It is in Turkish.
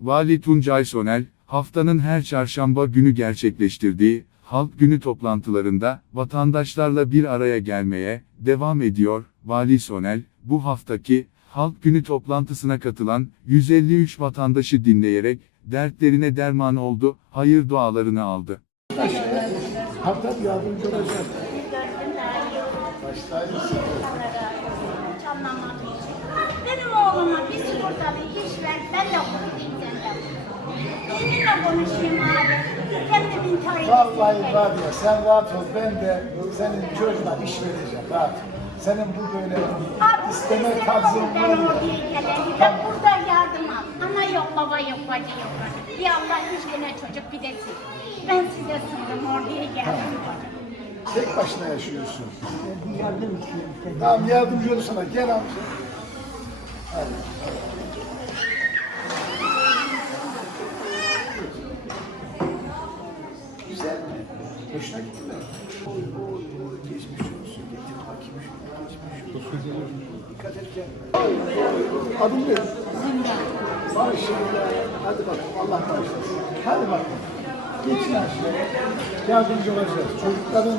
Vali Tuncay Sonel, haftanın her çarşamba günü gerçekleştirdiği halk günü toplantılarında vatandaşlarla bir araya gelmeye devam ediyor. Vali Sonel, bu haftaki halk günü toplantısına katılan 153 vatandaşı dinleyerek dertlerine derman oldu, hayır dualarını aldı. Hatta yardımcı olacak. Benim oğluma bir sigortalı iş ver, ben de okuyayım. Seninle konuşayım abi. Kendimin tarihini Vallahi var ya sen rahat ol ben de senin çocuğuna iş vereceğim rahat ol. Senin bu böyle Abi isteme isteme tarzın ben var ya. oraya geleli. Ben burada yardım al. Ana yok, baba yok, bacı yok. Bir Allah üç güne çocuk bir de siz. Ben size sınırım oraya geldim. Tek başına yaşıyorsun. Yardım Tamam yardımcı sana gel amca. Hadi. Hoşuna gitti mi? Oy oy oy geçmiş olsun. Getir bakayım şunu. Geçmiş olsun. Dikkat et kendine. Adım ne? Maşallah. Hadi bakalım Allah bağışlasın. Hadi bakalım. Geçin aşağıya. Yardımcı olacağız. Çocukların